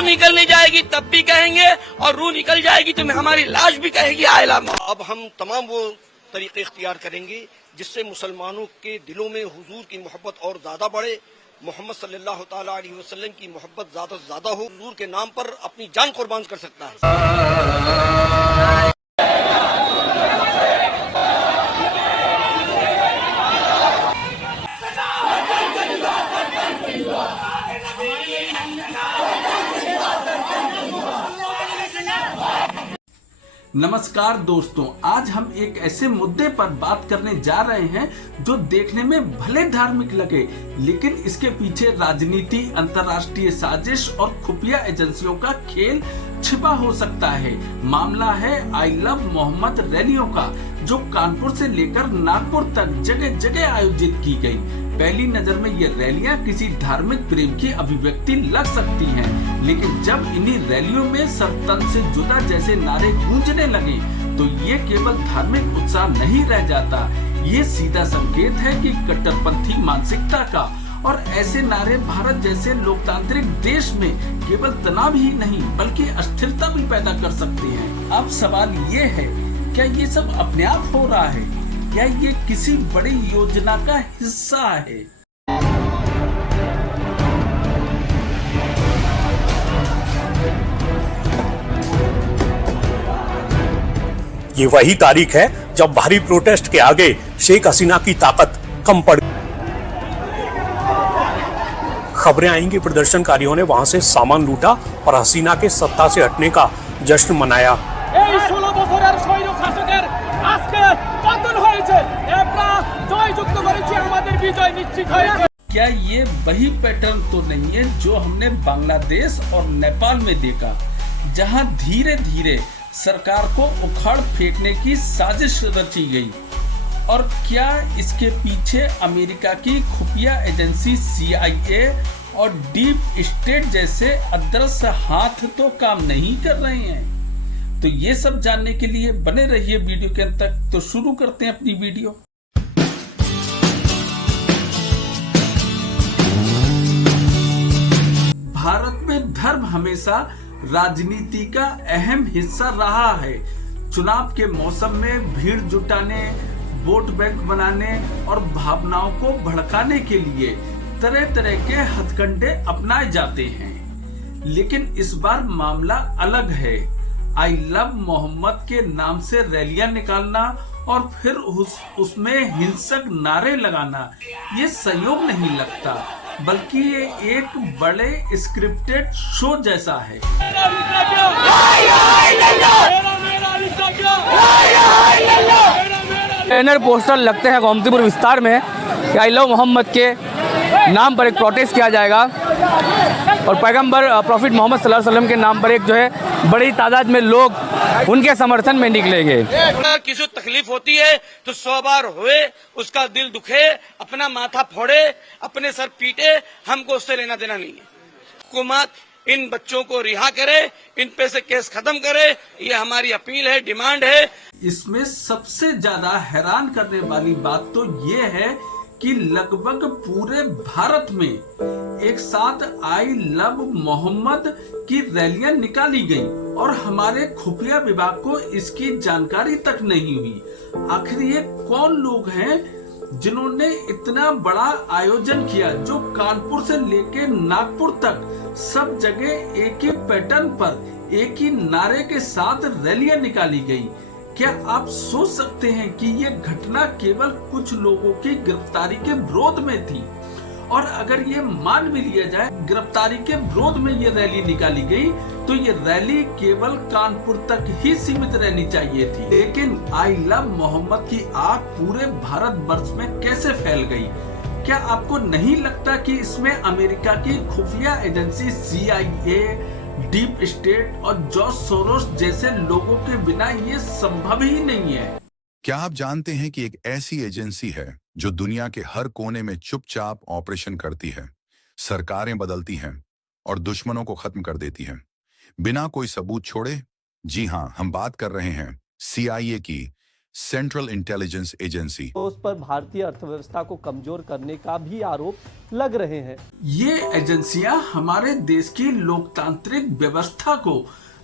रूह निकलने जाएगी तब भी कहेंगे, और रूह निकल जाएगी तो हमारी लाश भी कहेगी आयला मौत। अब हम तमाम वो तरीके इख्तियार करेंगे जिससे मुसलमानों के दिलों में हुजूर की मोहब्बत और ज्यादा बढ़े, मोहम्मद सल्लल्लाहु ताला अलैहि वसल्लम की मोहब्बत ज्यादा से ज्यादा हो। हुजूर के नाम पर अपनी जान कुर्बान कर सकता है। नमस्कार दोस्तों, आज हम एक ऐसे मुद्दे पर बात करने जा रहे हैं जो देखने में भले धार्मिक लगे, लेकिन इसके पीछे राजनीति, अंतर्राष्ट्रीय साजिश और खुफिया एजेंसियों का खेल छिपा हो सकता है। मामला है आई लव मोहम्मद रैलियों का, जो कानपुर से लेकर नागपुर तक जगह जगह आयोजित की गई। पहली नजर में ये रैलियां किसी धार्मिक प्रेम की अभिव्यक्ति लग सकती हैं, लेकिन जब इन्हीं रैलियों में सर तन से जुदा जैसे नारे गूंजने लगे तो ये केवल धार्मिक उत्साह नहीं रह जाता, ये सीधा संकेत है कि कट्टरपंथी मानसिकता का। और ऐसे नारे भारत जैसे लोकतांत्रिक देश में केवल तनाव ही नहीं बल्कि अस्थिरता भी पैदा कर सकते हैं। अब सवाल ये है, क्या ये सब अपने आप हो रहा है या ये किसी बड़ी योजना का हिस्सा है? ये वही तारीख है जब भारी प्रोटेस्ट के आगे शेख हसीना की ताकत कम पड़। खबरें आएंगी प्रदर्शनकारियों ने वहां से सामान लूटा और हसीना के सत्ता से हटने का जश्न मनाया। क्या ये वही पैटर्न तो नहीं है जो हमने बांग्लादेश और नेपाल में देखा, जहां धीरे धीरे सरकार को उखाड़ फेंकने की साजिश रची गई? और क्या इसके पीछे अमेरिका की खुफिया एजेंसी CIA और डीप स्टेट जैसे अदृश्य हाथ तो काम नहीं कर रहे हैं? तो ये सब जानने के लिए बने रहिए वीडियो के अंत तक। तो शुरू करते हैं अपनी वीडियो। भारत में धर्म हमेशा राजनीति का अहम हिस्सा रहा है। चुनाव के मौसम में भीड़ जुटाने, वोट बैंक बनाने और भावनाओं को भड़काने के लिए तरह तरह के हथकंडे अपनाए जाते हैं, लेकिन इस बार मामला अलग है। आई लव मोहम्मद के नाम से रैलियां निकालना और फिर उसमें हिंसक नारे लगाना ये संयोग नहीं लगता, बल्कि ये एक बड़े स्क्रिप्टेड शो जैसा है। बैनर पोस्टर लगते हैं गोमतीपुर विस्तार में कि आई लव मोहम्मद के नाम पर एक प्रोटेस्ट किया जाएगा और पैगंबर प्रॉफिट मोहम्मद सल्लल्लाहु अलैहि वसल्लम के नाम पर एक जो है बड़ी तादाद में लोग उनके समर्थन में निकलेंगे। किसी को तकलीफ होती है तो 100 बार होए, उसका दिल दुखे, अपना माथा फोड़े, अपने सर पीटे, हमको उससे लेना देना नहीं है। हुकूमत इन बच्चों को रिहा करे, इन पे से केस खत्म करे, ये हमारी अपील है, डिमांड है। इसमें सबसे ज्यादा हैरान करने वाली बात तो ये है कि लगभग पूरे भारत में एक साथ आई लव मोहम्मद की रैलियां निकाली गई और हमारे खुफिया विभाग को इसकी जानकारी तक नहीं हुई। आखिर ये कौन लोग हैं जिन्होंने इतना बड़ा आयोजन किया, जो कानपुर से लेके नागपुर तक सब जगह एक ही पैटर्न पर एक ही नारे के साथ रैलियां निकाली गई? क्या आप सोच सकते हैं कि ये घटना केवल कुछ लोगों की गिरफ्तारी के विरोध में थी? और अगर ये मान भी लिया जाए गिरफ्तारी के विरोध में ये रैली निकाली गई, तो ये रैली केवल कानपुर तक ही सीमित रहनी चाहिए थी। लेकिन आई लव मोहम्मद की आग पूरे भारत वर्ष में कैसे फैल गई? क्या आपको नहीं लगता कि इसमें अमेरिका की खुफिया एजेंसी CIA, डीप स्टेट और जॉर्ज सोरोस जैसे लोगों के बिना ये संभव ही नहीं है? क्या आप जानते हैं कि एक ऐसी एजेंसी है जो दुनिया के हर कोने में चुपचाप ऑपरेशन करती है, सरकारें बदलती हैं और दुश्मनों को खत्म कर देती है बिना कोई सबूत छोड़े? जी हां, हम बात कर रहे हैं CIA की, सेंट्रल इंटेलिजेंस एजेंसी। तो उस पर भारतीय अर्थव्यवस्था को कमजोर करने का भी आरोप लग रहे हैं। ये एजेंसियां हमारे देश की लोकतांत्रिक व्यवस्था को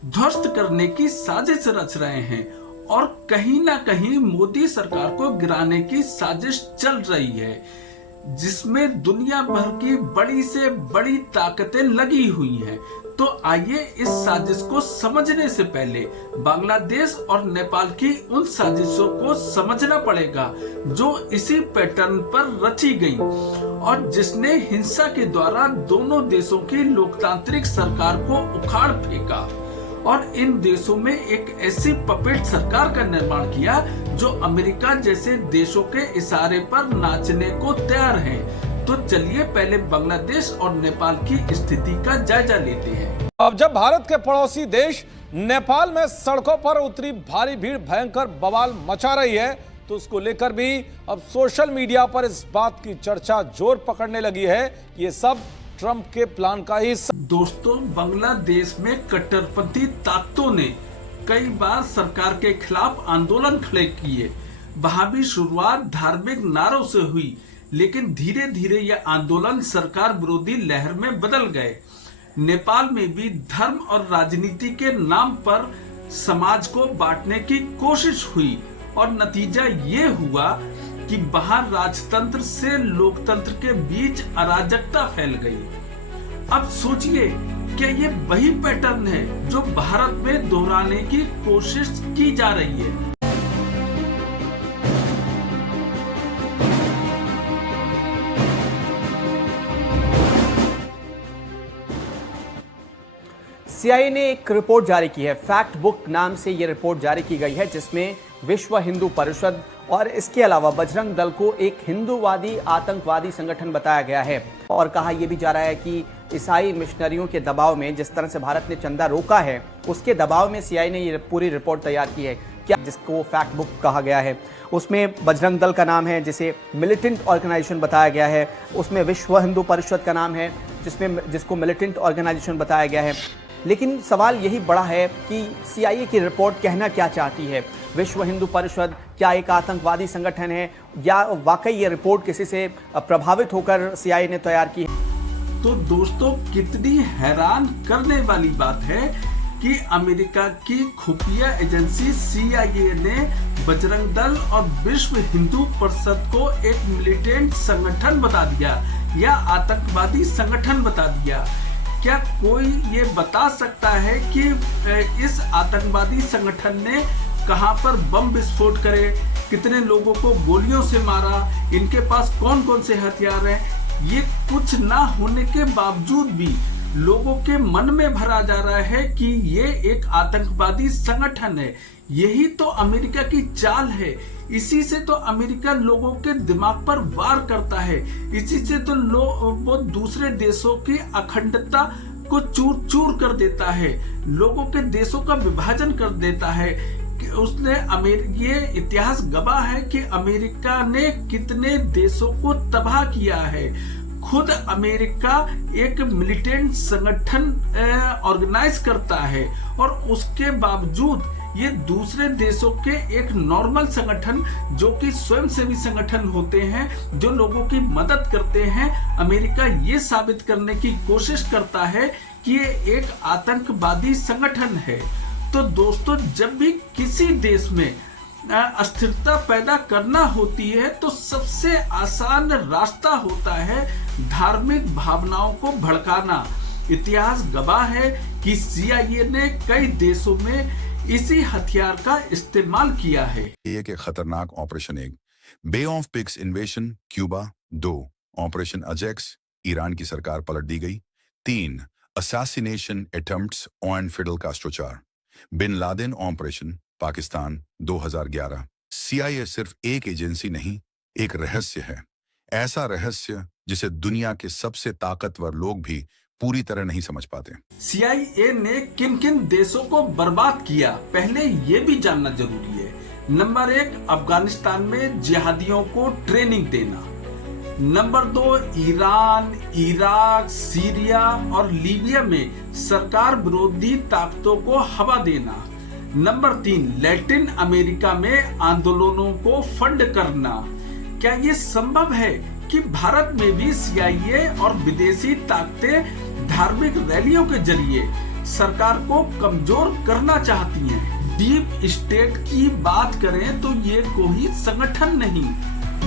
ध्वस्त करने की साजिश रच रहे हैं और कहीं ना कहीं मोदी सरकार को गिराने की साजिश चल रही है, जिसमें दुनिया भर की बड़ी से बड़ी ताकतें लगी हुई हैं। तो आइए इस साजिश को समझने से पहले बांग्लादेश और नेपाल की उन साजिशों को समझना पड़ेगा जो इसी पैटर्न पर रची गई और जिसने हिंसा के द्वारा दोनों देशों की लोकतांत्रिक सरकार को उखाड़ फेंका और इन देशों में एक ऐसी पपेट सरकार का निर्माण किया जो अमेरिका जैसे देशों के इशारे पर नाचने को तैयार है। तो चलिए पहले बांग्लादेश और नेपाल की स्थिति का जायजा लेते हैं। अब जब भारत के पड़ोसी देश नेपाल में सड़कों पर उतरी भारी भीड़ भयंकर बवाल मचा रही है, तो उसको लेकर भी अब सोशल मीडिया पर इस बात की चर्चा जोर पकड़ने लगी है कि ये सब ट्रंप के प्लान का ही। दोस्तों, बांग्लादेश में कट्टरपंथी ताकतों ने कई बार सरकार के खिलाफ आंदोलन खड़े किए। वहां भी शुरुआत धार्मिक नारों से हुई, लेकिन धीरे धीरे यह आंदोलन सरकार विरोधी लहर में बदल गए। नेपाल में भी धर्म और राजनीति के नाम पर समाज को बांटने की कोशिश हुई और नतीजा ये हुआ कि वहां राजतंत्र से लोकतंत्र के बीच अराजकता फैल गई। अब सोचिए, क्या ये वही पैटर्न है जो भारत में दोहराने की कोशिश की जा रही है? सीआईए ने एक रिपोर्ट जारी की है। फैक्ट बुक नाम से ये रिपोर्ट जारी की गई है, जिसमें विश्व हिंदू परिषद और इसके अलावा बजरंग दल को एक हिंदूवादी आतंकवादी संगठन बताया गया है और कहा यह भी जा रहा है कि ईसाई मिशनरियों के दबाव में, जिस तरह से भारत ने चंदा रोका है, उसके दबाव में सीआईए ने ये पूरी रिपोर्ट तैयार की है, क्या जिसको फैक्ट बुक कहा गया है। उसमें बजरंग दल का नाम है, जिसे मिलिटेंट ऑर्गेनाइजेशन बताया गया है। उसमें विश्व हिंदू परिषद का नाम है, जिसको मिलिटेंट ऑर्गेनाइजेशन बताया गया है। लेकिन सवाल यही बड़ा है कि सीआईए की रिपोर्ट कहना क्या चाहती है। विश्व हिंदू परिषद क्या एक आतंकवादी संगठन है या वाकई ये रिपोर्ट किसी से प्रभावित होकर सीआईए ने तैयार की है? तो दोस्तों, कितनी हैरान करने वाली बात है कि अमेरिका की खुफिया एजेंसी सीआईए ने बजरंग दल और विश्व हिंदू परिषद को एक मिलिटेंट संगठन बता दिया या आतंकवादी संगठन बता दिया। क्या कोई ये बता सकता है कि इस आतंकवादी संगठन ने कहां पर बम विस्फोट करे, कितने लोगों को गोलियों से मारा, इनके पास कौन कौन से हथियार हैं? ये कुछ ना होने के बावजूद भी लोगों के मन में भरा जा रहा है कि ये एक आतंकवादी संगठन है। यही तो अमेरिका की चाल है। इसी से तो अमेरिका लोगों के दिमाग पर वार करता है। इसी से तो वो दूसरे देशों की अखंडता को चूर चूर कर देता है, लोगों के देशों का विभाजन कर देता है। कि उसने ये इतिहास गवाह है कि अमेरिका ने कितने देशों को तबाह किया है। खुद अमेरिका एक मिलिटेंट संगठन ऑर्गेनाइज करता है और उसके बावजूद ये दूसरे देशों के एक नॉर्मल संगठन, जो कि स्वयंसेवी संगठन होते हैं, जो लोगों की मदद करते हैं, अमेरिका ये साबित करने की कोशिश करता है कि ये एक आतंकवादी संगठन है। तो दोस्तों, जब भी किसी देश में अस्थिरता पैदा करना होती है तो सबसे आसान रास्ता होता है धार्मिक भावनाओं को भड़काना। इतिहास गवाह है कि सीआईए ने कई देशों में इसी हथियार का इस्तेमाल किया है। ये के खतरनाक operation 1 bay of pigs invasion Cuba, 2 operation Ajax Iran की सरकार पलट दी गई, 3 assassination attempts on Fidel Castro, 4 bin Laden operation Pakistan 2011। CIA सिर्फ एक एजेंसी नहीं, एक रहस्य है। ऐसा रहस्य जिसे दुनिया के सबसे ताकतवर लोग भी पूरी तरह नहीं समझ पाते। सीआईए ने किन किन देशों को बर्बाद किया, पहले ये भी जानना जरूरी है। नंबर 1, अफगानिस्तान में जिहादियों को ट्रेनिंग देना। नंबर 2, ईरान, इराक, सीरिया और लीबिया में सरकार विरोधी ताकतों को हवा देना। नंबर 3, लैटिन अमेरिका में आंदोलनों को फंड करना। क्या ये संभव है कि भारत में भी CIA और विदेशी ताकतें धार्मिक रैलियों के जरिए सरकार को कमजोर करना चाहती हैं? डीप स्टेट की बात करें तो ये कोई संगठन नहीं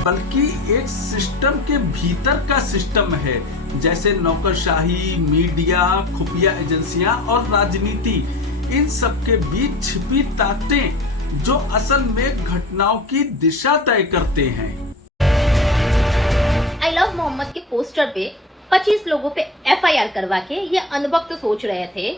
बल्कि एक सिस्टम के भीतर का सिस्टम है, जैसे नौकरशाही, मीडिया, खुफिया एजेंसियां और राजनीति। इन सब के बीच छिपी ताकतें जो असल में घटनाओं की दिशा तय करते हैं। आई लव मोहम्मद के पोस्टर पे 25 लोगों पे FIR करवा के ये अनबख्त सोच रहे थे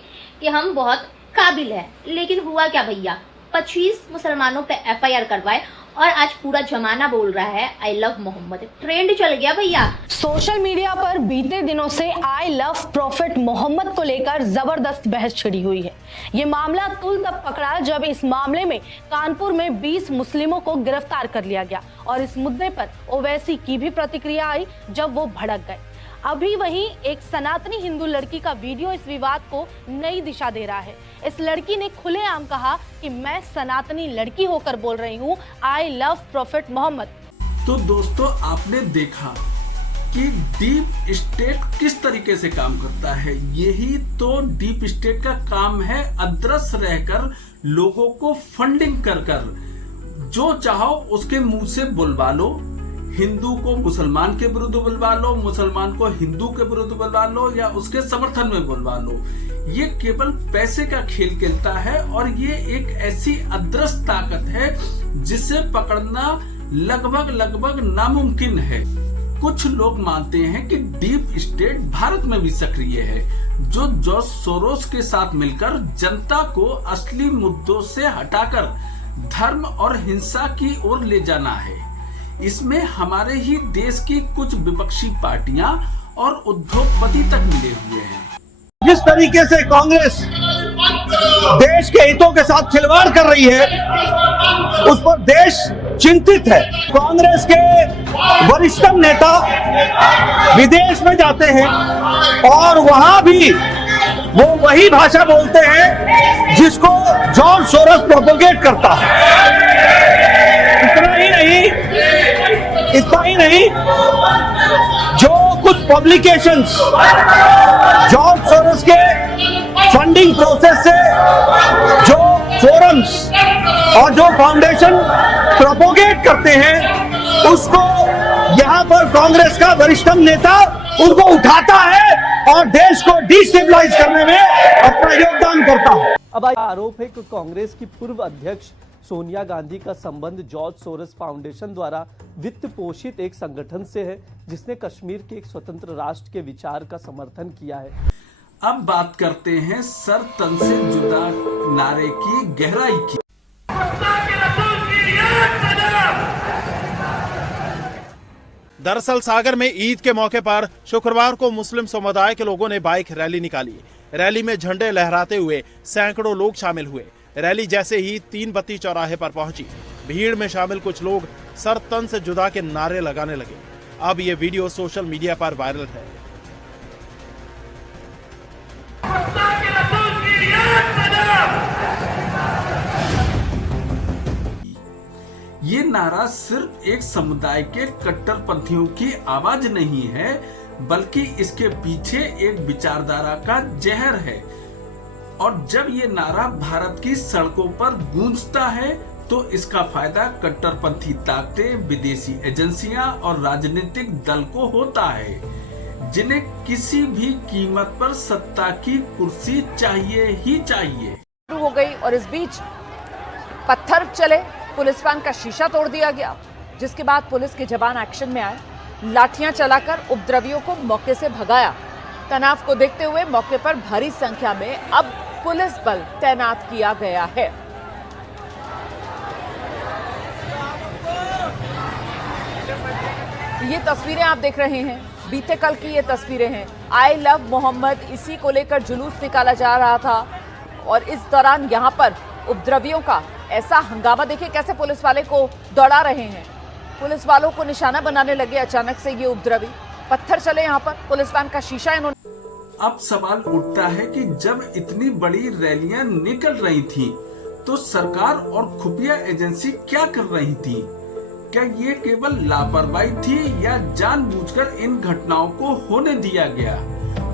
कि हम बहुत काबिल है, लेकिन हुआ क्या भैया, 25 मुसलमानों पे FIR करवाए और आज पूरा जमाना बोल रहा है आई लव मोहम्मद। ट्रेंड चल गया भैया। सोशल मीडिया पर बीते दिनों से आई लव प्रॉफिट मोहम्मद को लेकर जबरदस्त बहस छिड़ी हुई है। ये मामला तुल तब पकड़ा जब इस मामले में कानपुर में 20 मुस्लिमों को गिरफ्तार कर लिया गया और इस मुद्दे पर ओवैसी की भी प्रतिक्रिया आई जब वो भड़क गए। अभी वहीं एक सनातनी हिंदू लड़की का वीडियो इस विवाद को नई दिशा दे रहा है। इस लड़की ने खुलेआम कहा कि मैं सनातनी लड़की होकर बोल रही हूँ आई लव प्रॉफिट मोहम्मद। तो दोस्तों, आपने देखा कि डीप स्टेट किस तरीके से काम करता है। यही तो डीप स्टेट का काम है, अदृश्य रहकर लोगों को फंडिंग कर जो चाहो उसके मुंह से बुलवा लो। हिंदू को मुसलमान के विरुद्ध बुलवा लो, मुसलमान को हिंदू के विरुद्ध बुलवा लो या उसके समर्थन में बुलवा लो। ये केवल पैसे का खेल खेलता है और ये एक ऐसी अदृश्य ताकत है जिसे पकड़ना लगभग नामुमकिन है। कुछ लोग मानते हैं कि डीप स्टेट भारत में भी सक्रिय है, जो जॉर्ज सोरोस के साथ मिलकर जनता को असली मुद्दों से हटाकर धर्म और हिंसा की ओर ले जाना है। इसमें हमारे ही देश की कुछ विपक्षी पार्टियां और उद्योगपति तक मिले हुए हैं। जिस तरीके से कांग्रेस देश के हितों के साथ खिलवाड़ कर रही है, उस पर देश चिंतित है। कांग्रेस के वरिष्ठतम नेता विदेश में जाते हैं और वहां भी वो वही भाषा बोलते हैं जिसको जॉर्ज सोरोस प्रोपोगेट करता है। इतना ही नहीं, जो कुछ पब्लिकेशंस जॉर्ज सोरोस के फंडिंग प्रोसेस से जो फोरम्स और जो फाउंडेशन प्रोपोगेट करते हैं, उसको यहां पर कांग्रेस का वरिष्ठतम नेता उनको उठाता है और देश को डिस्टेबलाइज करने में अपना योगदान करता है। अब आरोप है कि कांग्रेस की पूर्व अध्यक्ष सोनिया गांधी का संबंध जॉर्ज सोरोस फाउंडेशन द्वारा वित्त पोषित एक संगठन से है, जिसने कश्मीर के एक स्वतंत्र राष्ट्र के विचार का समर्थन किया है। अब बात करते हैं सर तन से जुदा नारे की गहराई की। दरअसल सागर में ईद के मौके पर शुक्रवार को मुस्लिम समुदाय के लोगों ने बाइक रैली निकाली। रैली में झंडे लहराते हुए सैकड़ों लोग शामिल हुए। रैली जैसे ही 3 बत्ती चौराहे पर पहुंची, भीड़ में शामिल कुछ लोग सर तन से जुदा के नारे लगाने लगे। अब ये वीडियो सोशल मीडिया पर वायरल है। ये नारा सिर्फ एक समुदाय के कट्टरपंथियों की आवाज नहीं है, बल्कि इसके पीछे एक विचारधारा का जहर है। और जब ये नारा भारत की सड़कों पर गूंजता है, तो इसका फायदा कट्टरपंथी ताकतें, विदेशी एजेंसियां और राजनीतिक दल को होता है, जिन्हें किसी भी कीमत पर सत्ता की कुर्सी चाहिए ही चाहिए। हो गई और इस बीच पत्थर चले, पुलिस वैन का शीशा तोड़ दिया गया, जिसके बाद पुलिस के जवान एक्शन में आए, लाठियां चलाकर उपद्रवियों को मौके से भगाया। तनाव को देखते हुए मौके पर भारी संख्या में अब पुलिस बल तैनात किया गया है। ये तस्वीरें आप देख रहे हैं, बीते कल की ये तस्वीरें हैं। आई लव मोहम्मद, इसी को लेकर जुलूस निकाला जा रहा था और इस दौरान यहाँ पर उपद्रवियों का ऐसा हंगामा, देखिए कैसे पुलिस वाले को दौड़ा रहे हैं। पुलिस वालों को निशाना बनाने लगे अचानक से ये उपद्रवी। पत्थर चले यहाँ पर, पुलिस वैन का शीशा इन्होंने। अब सवाल उठता है कि जब इतनी बड़ी रैलियां निकल रही थी, तो सरकार और खुफिया एजेंसी क्या कर रही थी? क्या ये केवल लापरवाही थी या जानबूझकर इन घटनाओं को होने दिया गया?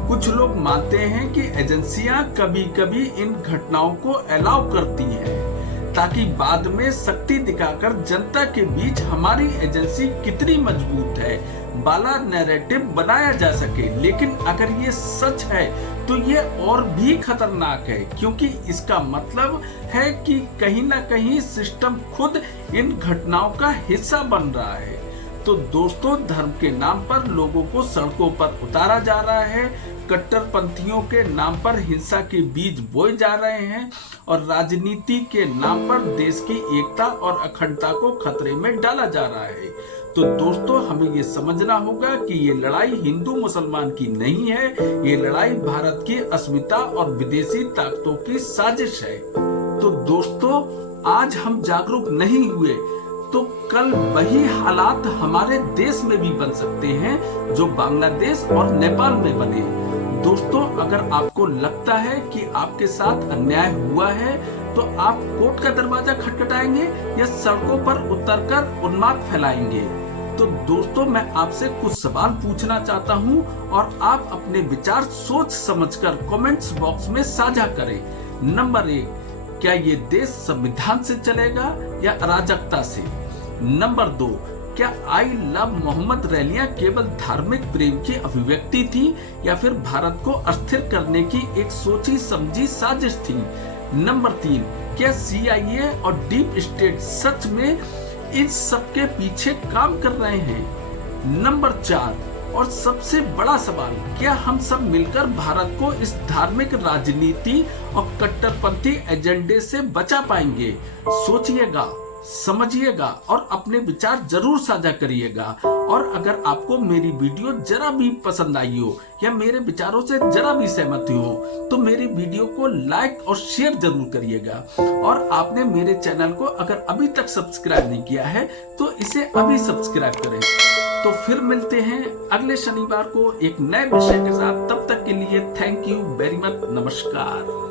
कुछ लोग मानते हैं कि एजेंसियां कभी-कभी इन घटनाओं को अलाउ करती हैं ताकि बाद में शक्ति दिखाकर जनता के बीच हमारी एजेंसी कितनी मजबूत है वाला नैरेटिव बनाया जा सके। लेकिन अगर ये सच है तो ये और भी खतरनाक है, क्योंकि इसका मतलब है कि कहीं ना कहीं सिस्टम खुद इन घटनाओं का हिस्सा बन रहा है। तो दोस्तों, धर्म के नाम पर लोगों को सड़कों पर उतारा जा रहा है, कट्टरपंथियों के नाम पर हिंसा के बीज बोए जा रहे हैं और राजनीति के नाम पर देश की एकता और अखंडता को खतरे में डाला जा रहा है। तो दोस्तों, हमें ये समझना होगा कि ये लड़ाई हिंदू मुसलमान की नहीं है, ये लड़ाई भारत की अस्मिता और विदेशी ताकतों की साजिश है। तो दोस्तों, आज हम जागरूक नहीं हुए तो कल वही हालात हमारे देश में भी बन सकते हैं जो बांग्लादेश और नेपाल में बने। दोस्तों, अगर आपको लगता है कि आपके साथ अन्याय हुआ है तो आप कोर्ट का दरवाजा खटखटाएंगे या सड़कों पर उतरकर उन्माद फैलाएंगे? तो दोस्तों, मैं आपसे कुछ सवाल पूछना चाहता हूं और आप अपने विचार सोच समझकर कमेंट्स बॉक्स में साझा करें। नंबर 1, क्या ये देश संविधान से चलेगा या अराजकता से? नंबर 2, क्या आई लव मोहम्मद रैलियां केवल धार्मिक प्रेम की अभिव्यक्ति थी या फिर भारत को अस्थिर करने की एक सोची समझी साजिश थी? नंबर 3, क्या CIA और डीप स्टेट सच में इन सब के पीछे काम कर रहे हैं? नंबर 4 और सबसे बड़ा सवाल, क्या हम सब मिलकर भारत को इस धार्मिक राजनीति और कट्टरपंथी एजेंडे से बचा पाएंगे? सोचिएगा, समझिएगा और अपने विचार जरूर साझा करिएगा। और अगर आपको मेरी वीडियो जरा भी पसंद आई हो या मेरे विचारों से जरा भी सहमति हो तो मेरी वीडियो को लाइक और शेयर जरूर करिएगा। और आपने मेरे चैनल को अगर अभी तक सब्सक्राइब नहीं किया है तो इसे अभी सब्सक्राइब करें। तो फिर मिलते हैं अगले शनिवार को एक नए विषय के साथ। तब तक के लिए थैंक यू वेरी मच, नमस्कार।